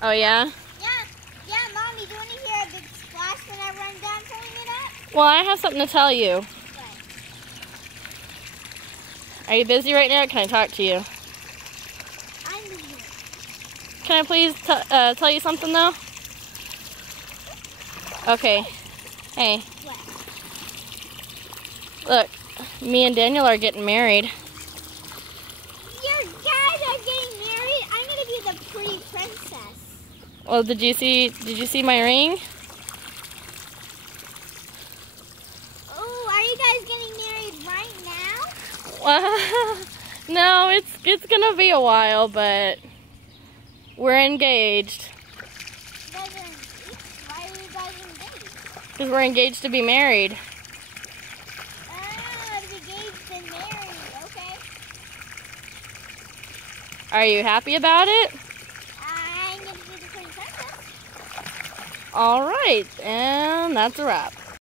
Oh, yeah? Yeah, Mom, you want to hear a big splash when I run down pulling it up? Well, I have something to tell you. What? Are you busy right now? Can I talk to you? I'm busy. Can I please tell you something, though? Okay. Hey. What? Look, me and Daniel are getting married. Your guys are getting married? I'm going to be the pretty princess. Well, did you see my ring? Oh, are you guys getting married right now? Well, no, it's gonna be a while, but we're engaged. You guys are engaged? Why are you guys engaged? Because we're engaged to be married. Oh, engaged and married. Okay. Are you happy about it? I'm going to be the pretty princess. All right, and that's a wrap.